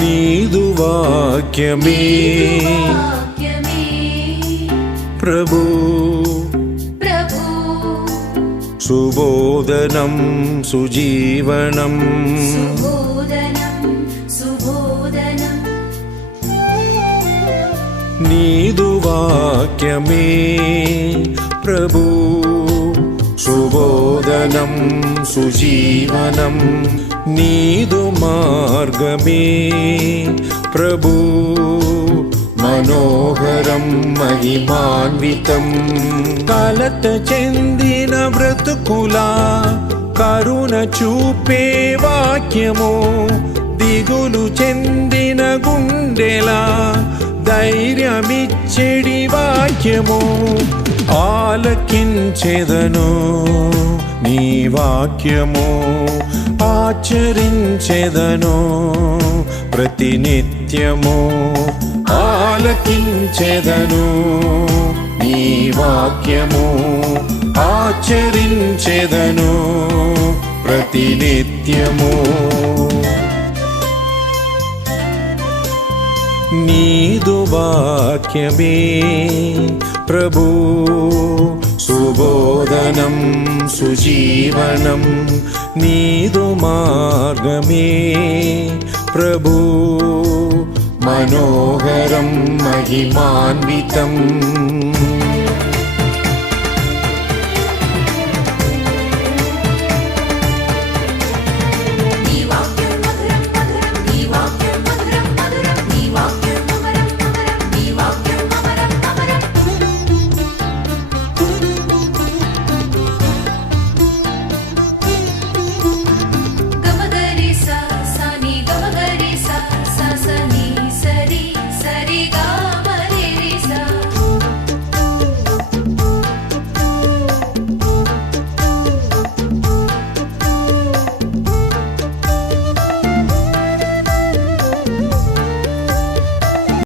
నీదు వాక్యమే ప్రభు సుబోధనం సుజీవనం నీదు వాక్యమే ప్రభు సుబోధనం సుజీవనం నీదు మార్గమే ప్రభు మనోహరం మహిమాన్వితం కలత చెందిన బ్రతుకులా కరుణ చూపే వాక్యము దిగులు చెందిన గుండెలా ధైర్యమిచ్చెడి వాక్యము ఆలకించెదను నీ వాక్యము ఆచరించెదను ప్రతినిత్యము ఆలకించెదను నీ వాక్యము ఆచరించెదను ప్రతినిత్యము నీదు వాక్యమే ప్రభు సుబోధనం సుజీవనం నీదు మార్గమే ప్రభు మనోహరం మహిమాన్వితం